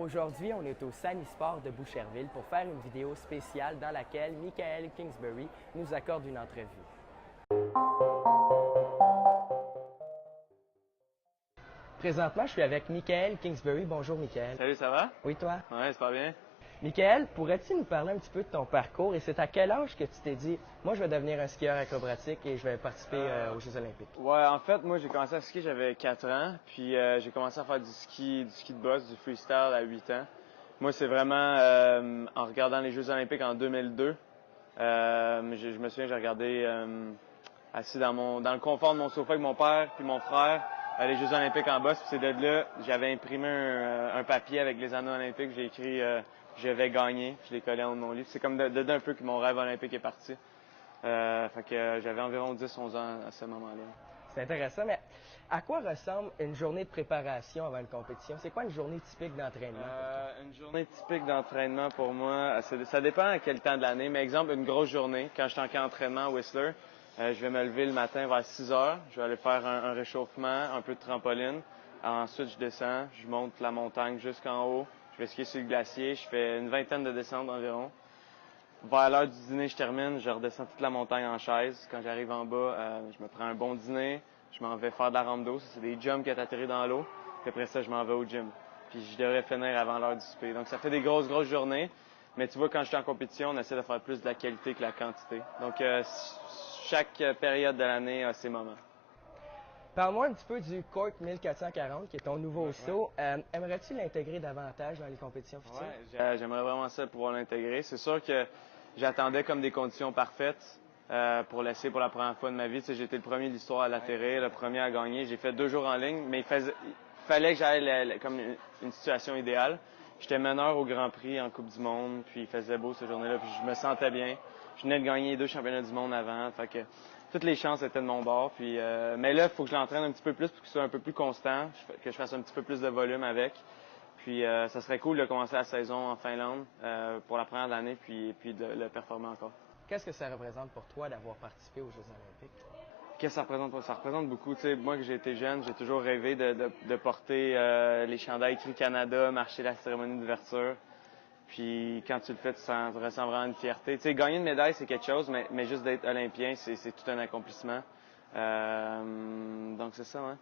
Aujourd'hui, on est au Sanisport de Boucherville pour faire une vidéo spéciale dans laquelle Michael Kingsbury nous accorde une entrevue. Présentement, je suis avec Michael Kingsbury. Bonjour, Michael. Salut, ça va? Oui, toi? Ouais, c'est pas bien. Michael, pourrais-tu nous parler un petit peu de ton parcours et c'est à quel âge que tu t'es dit, moi, je vais devenir un skieur acrobatique et je vais participer aux Jeux olympiques? Ouais, en fait, moi, j'ai commencé à skier, j'avais 4 ans, puis j'ai commencé à faire du ski de boss, du freestyle à 8 ans. Moi, c'est vraiment en regardant les Jeux olympiques en 2002. Je me souviens, j'ai regardé assis dans le confort de mon sofa avec mon père puis mon frère, les Jeux olympiques en boss. Puis c'est de là, j'avais imprimé un papier avec les anneaux olympiques, j'ai écrit je vais gagner, puis je l'ai collé en mon livre. C'est comme de un peu que mon rêve olympique est parti. Fait que j'avais environ 10-11 ans à ce moment-là. C'est intéressant, mais à quoi ressemble une journée de préparation avant une compétition? C'est quoi une journée typique d'entraînement? Une journée typique d'entraînement pour moi, ça dépend à quel temps de l'année. Mais exemple, une grosse journée, quand je suis en camp d'entraînement à Whistler, je vais me lever le matin vers 6 heures. Je vais aller faire un réchauffement, un peu de trampoline. Ensuite, je descends, je monte la montagne jusqu'en haut. Je vais skier sur le glacier. Je fais une vingtaine de descentes environ. Vers l'heure du dîner, je termine. Je redescends toute la montagne en chaise. Quand j'arrive en bas, je me prends un bon dîner. Je m'en vais faire de la rampe d'eau. Ça, c'est des jumps qui atterrissent dans l'eau. Puis après ça, je m'en vais au gym. Puis je devrais finir avant l'heure du souper. Donc, ça fait des grosses journées. Mais tu vois, quand je suis en compétition, on essaie de faire plus de la qualité que la quantité. Donc, chaque période de l'année a ses moments. Parle-moi un petit peu du Cork 1440, qui est ton nouveau saut. Aimerais-tu l'intégrer davantage dans les compétitions futures? Ouais, j'aimerais vraiment ça pouvoir l'intégrer. C'est sûr que j'attendais comme des conditions parfaites pour l'essayer pour la première fois de ma vie. Tu sais, j'ai été le premier de l'histoire à l'atterrir, le premier à gagner. J'ai fait 2 jours en ligne, mais il fallait que j'aille comme une situation idéale. J'étais meneur au Grand Prix en Coupe du Monde, puis il faisait beau cette journée-là, puis je me sentais bien. Je venais de gagner 2 championnats du monde avant, fait que toutes les chances étaient de mon bord. Puis, mais là, il faut que je l'entraîne un petit peu plus pour que ce soit un peu plus constant, que je fasse un petit peu plus de volume avec. Puis ça serait cool de commencer la saison en Finlande pour la première de l'année, puis de le performer encore. Qu'est-ce que ça représente pour toi d'avoir participé aux Jeux olympiques? Qu'est-ce que ça représente? Ça représente beaucoup. Tu sais, moi, que j'ai été jeune, j'ai toujours rêvé de porter les chandails écrits Canada, marcher la cérémonie d'ouverture. Puis quand tu le fais, tu ressens vraiment une fierté. Tu sais, gagner une médaille, c'est quelque chose, mais juste d'être olympien, c'est tout un accomplissement. Donc c'est ça, ouais.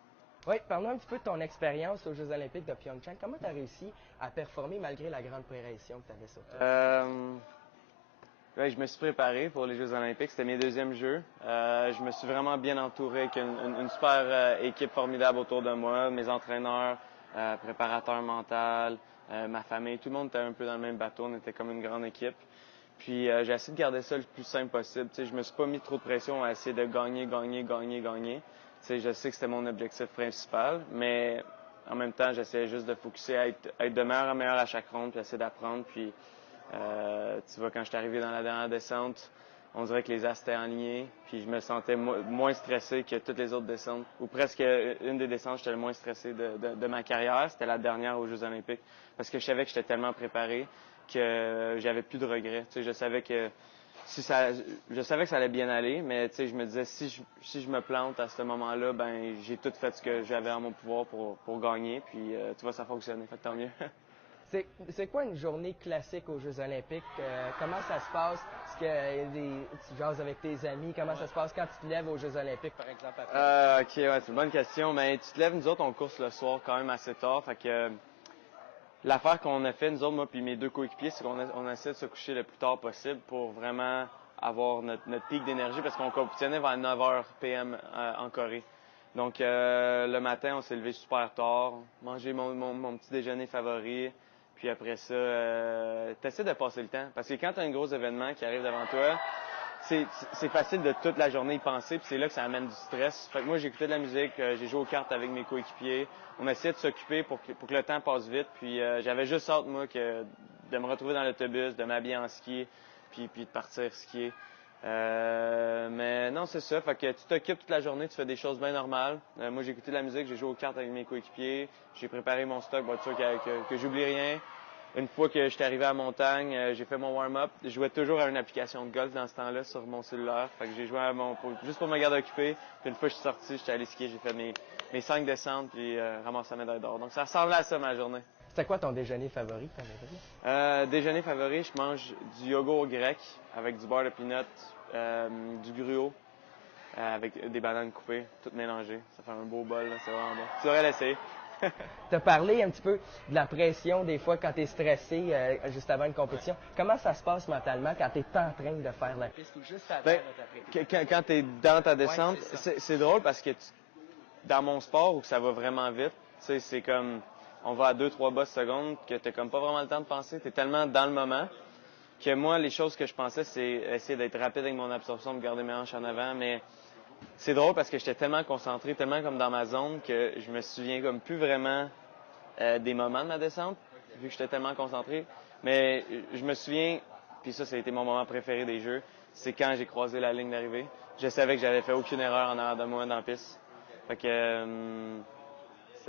Oui, parle-nous un petit peu de ton expérience aux Jeux olympiques de Pyeongchang. Comment tu as réussi à performer malgré la grande pression que tu avais sur toi? Ouais, je me suis préparé pour les Jeux olympiques. C'était mes 2e Jeux. Je me suis vraiment bien entouré avec une super équipe formidable autour de moi. Mes entraîneurs, préparateurs mentaux, ma famille, tout le monde était un peu dans le même bateau. On était comme une grande équipe. Puis j'ai essayé de garder ça le plus simple possible. Tu sais, je me suis pas mis trop de pression à essayer de gagner. Tu sais, je sais que c'était mon objectif principal, mais en même temps, j'essayais juste de focuser à être de meilleur en meilleur à chaque ronde, puis essayer d'apprendre. Puis tu vois, quand je suis arrivé dans la dernière descente, on dirait que les astres étaient alignés, puis je me sentais moins stressé que toutes les autres descentes. Ou presque une des descentes, j'étais le moins stressé de ma carrière. C'était la dernière aux Jeux olympiques. Parce que je savais que j'étais tellement préparé que j'avais plus de regrets. Tu sais, je savais que ça allait bien aller, mais tu sais, je me disais si je me plante à ce moment-là, ben j'ai tout fait ce que j'avais en mon pouvoir pour gagner, puis tu vois, ça fonctionnait, fait que tant mieux. C'est quoi une journée classique aux Jeux olympiques? Comment ça se passe? Est-ce que tu jases avec tes amis? Comment ça se passe quand tu te lèves aux Jeux olympiques, par exemple? OK, ouais, c'est une bonne question. Mais tu te lèves, nous autres, on course le soir quand même assez tard. Fait que l'affaire qu'on a fait, nous autres, moi puis mes 2 coéquipiers, c'est qu'on essaie de se coucher le plus tard possible pour vraiment avoir notre pic d'énergie parce qu'on compétitionnait vers 9h PM en Corée. Donc le matin, on s'est levé super tard, mangé mon petit déjeuner favori. Puis après ça, t'essaies de passer le temps. Parce que quand tu as un gros événement qui arrive devant toi, c'est facile de toute la journée y penser, puis c'est là que ça amène du stress. Fait que moi, j'écoutais de la musique, j'ai joué aux cartes avec mes coéquipiers. On essayait de s'occuper pour que le temps passe vite. Puis j'avais juste hâte, moi, de me retrouver dans l'autobus, de m'habiller en ski, puis de partir skier. Mais non, c'est ça. Fait que tu t'occupes toute la journée, tu fais des choses bien normales. Moi, j'ai écouté de la musique, j'ai joué aux cartes avec mes coéquipiers, j'ai préparé mon stock, pour être sûr que j'oublie rien. Une fois que j'étais arrivé à la montagne, j'ai fait mon warm-up. Je jouais toujours à une application de golf dans ce temps-là sur mon cellulaire. Fait que j'ai joué juste pour me garder occupé. Puis une fois que je suis sorti, j'étais allé skier, j'ai fait mes 5 descentes puis ramassé la médaille d'or. Donc ça ressemble à ça ma journée. C'est quoi ton déjeuner favori? Déjeuner favori, je mange du yogourt grec avec du beurre de peanut, du gruau, avec des bananes coupées, toutes mélangées. Ça fait un beau bol, là, c'est vraiment bon. Tu devrais l'essayer. Tu as parlé un petit peu de la pression des fois quand tu es stressé juste avant une compétition. Comment ça se passe mentalement quand tu es en train de faire la piste ou juste avant Ben, de t'apprêter? quand tu es dans ta descente, Ouais, c'est drôle parce que dans mon sport où ça va vraiment vite, c'est comme on va à 2-3 bas secondes que tu n'as comme pas vraiment le temps de penser. Tu es tellement dans le moment que moi, les choses que je pensais, c'est essayer d'être rapide avec mon absorption, de garder mes hanches en avant, mais c'est drôle parce que j'étais tellement concentré, tellement comme dans ma zone que je me souviens comme plus vraiment des moments de ma descente, vu que j'étais tellement concentré. Mais je me souviens, puis ça a été mon moment préféré des Jeux, c'est quand j'ai croisé la ligne d'arrivée. Je savais que j'avais fait aucune erreur en arrière de moi dans la piste. Fait que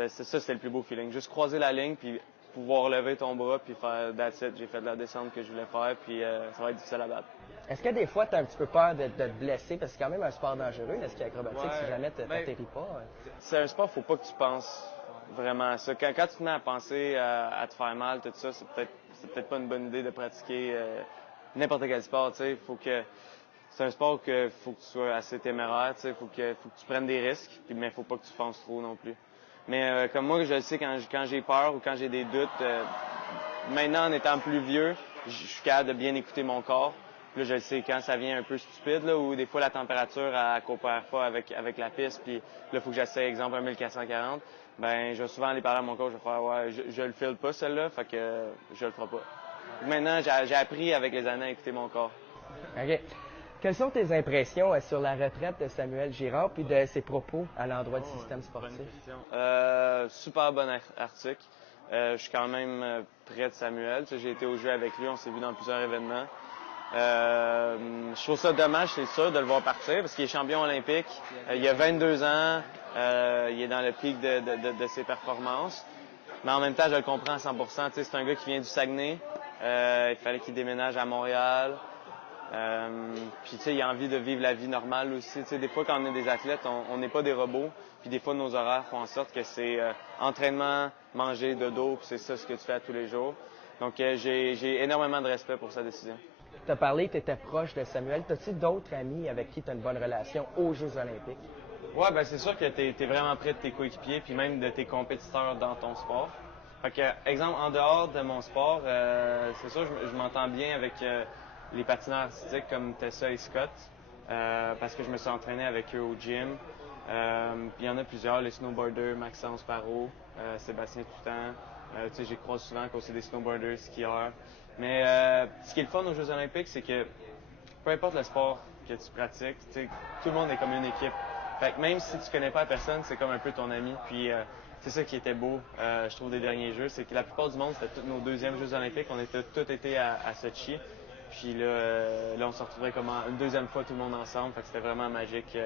c'était le plus beau feeling. Juste croiser la ligne, puis pouvoir lever ton bras, puis faire that's it. J'ai fait de la descente que je voulais faire, puis ça va être difficile à battre. Est-ce que des fois, tu as un petit peu peur de te blesser? Parce que c'est quand même un sport dangereux, le ski acrobatique, si jamais tu n'atterris pas. C'est un sport, faut pas que tu penses vraiment à ça. Quand tu te mets à penser à te faire mal, tout ça, c'est peut-être pas une bonne idée de pratiquer n'importe quel sport. C'est un sport que faut que tu sois assez téméraire, faut que tu prennes des risques, mais faut pas que tu penses trop non plus. Mais comme moi, je le sais quand j'ai peur ou quand j'ai des doutes, maintenant en étant plus vieux, je suis capable de bien écouter mon corps. Puis là, je le sais quand ça vient un peu stupide, là, ou des fois la température elle coopère pas avec la piste, puis là, il faut que j'essaie, exemple, un 1440. Ben, je vais souvent aller parler à mon coach, je vais faire, ouais, je le file pas celle-là, fait que je le ferai pas. Maintenant, j'ai appris avec les années à écouter mon corps. OK. Quelles sont tes impressions sur la retraite de Samuel Girard puis de ses propos à l'endroit du système sportif? Bonne question. Super bon article. Je suis quand même près de Samuel. J'ai été au jeu avec lui, on s'est vu dans plusieurs événements. Je trouve ça dommage, c'est sûr, de le voir partir parce qu'il est champion olympique. Il a 22 ans. Il est dans le pic de ses performances. Mais en même temps, je le comprends à 100%. C'est un gars qui vient du Saguenay. Il fallait qu'il déménage à Montréal. Puis il a envie de vivre la vie normale aussi. Des fois, quand on est des athlètes, on n'est pas des robots. Puis des fois, nos horaires font en sorte que c'est entraînement, manger, dodo, puis c'est ça ce que tu fais à tous les jours. Donc, j'ai énormément de respect pour sa décision. Tu as parlé, tu étais proche de Samuel. As-tu d'autres amis avec qui tu as une bonne relation aux Jeux olympiques? Ouais, ben c'est sûr que tu es vraiment près de tes coéquipiers puis même de tes compétiteurs dans ton sport. Fait que, exemple, en dehors de mon sport, c'est sûr je m'entends bien avec les patineurs artistiques comme Tessa et Scott parce que je me suis entraîné avec eux au gym. Puis il y en a plusieurs, les snowboarders, Maxence Parot, Sébastien Toutan. J'ai croisé souvent à cause des snowboarders, skieurs. Mais ce qui est le fun aux Jeux olympiques, c'est que peu importe le sport que tu pratiques, tout le monde est comme une équipe. Fait que même si tu connais pas la personne, c'est comme un peu ton ami. Puis c'est ça qui était beau, je trouve, des derniers Jeux, c'est que la plupart du monde, c'était tous nos deuxièmes Jeux olympiques. On était tous été à Sochi. Puis là, on se retrouvait comme une deuxième fois tout le monde ensemble. Fait que c'était vraiment magique,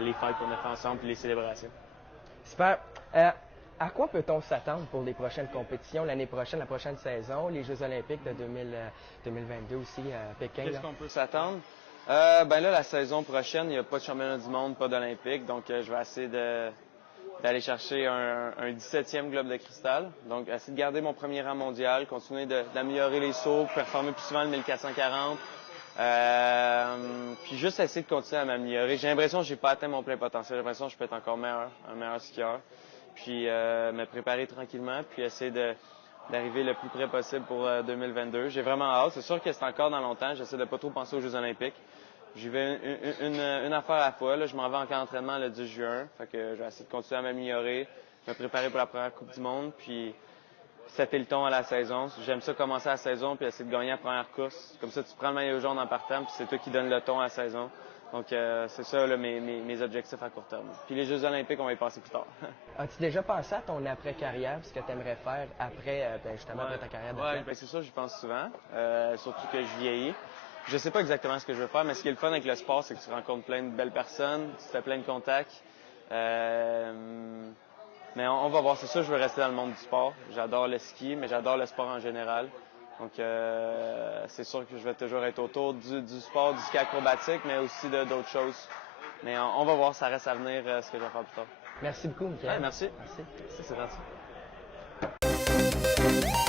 les fêtes qu'on a fait ensemble puis les célébrations. Super. À quoi peut-on s'attendre pour les prochaines compétitions l'année prochaine, la prochaine saison, les Jeux olympiques de 2022 aussi à Pékin? Qu'est-ce qu'on peut s'attendre? Ben là, la saison prochaine, il n'y a pas de championnat du monde, pas d'Olympique. Donc, je vais essayer d'aller chercher un 17e globe de cristal. Donc, essayer de garder mon premier rang mondial, continuer d'améliorer les sauts, performer plus souvent le 1440. Puis juste essayer de continuer à m'améliorer. J'ai l'impression que j'ai pas atteint mon plein potentiel. J'ai l'impression que je peux être encore meilleur, un meilleur skieur. Puis me préparer tranquillement, puis essayer d'arriver le plus près possible pour 2022. J'ai vraiment hâte. C'est sûr que c'est encore dans longtemps. J'essaie de pas trop penser aux Jeux olympiques. J'y vais une affaire à la fois. Là, je m'en vais en camp d'entraînement le 10 juin. Fait que je vais essayer de continuer à m'améliorer, me préparer pour la première Coupe du Monde, puis setter le ton à la saison. J'aime ça commencer la saison puis essayer de gagner la première course. Comme ça, tu prends le maillot jaune en partant, puis c'est toi qui donne le ton à la saison. Donc, c'est ça là, mes objectifs à court terme. Puis les Jeux olympiques, on va y passer plus tard. As-tu déjà pensé à ton après-carrière, ce que tu aimerais faire après, justement, après ta carrière d'athlète? Oui, ben c'est ça, j'y pense souvent, surtout que je vieillis. Je sais pas exactement ce que je veux faire, mais ce qui est le fun avec le sport, c'est que tu rencontres plein de belles personnes, tu fais plein de contacts. Mais on va voir, c'est sûr, je veux rester dans le monde du sport. J'adore le ski, mais j'adore le sport en général. Donc, c'est sûr que je vais toujours être autour du sport, du ski acrobatique, mais aussi d'autres choses. Mais on va voir, ça reste à venir, ce que je vais faire plus tard. Merci beaucoup, Michael. Ouais, merci. Merci. C'est gentil. Bye!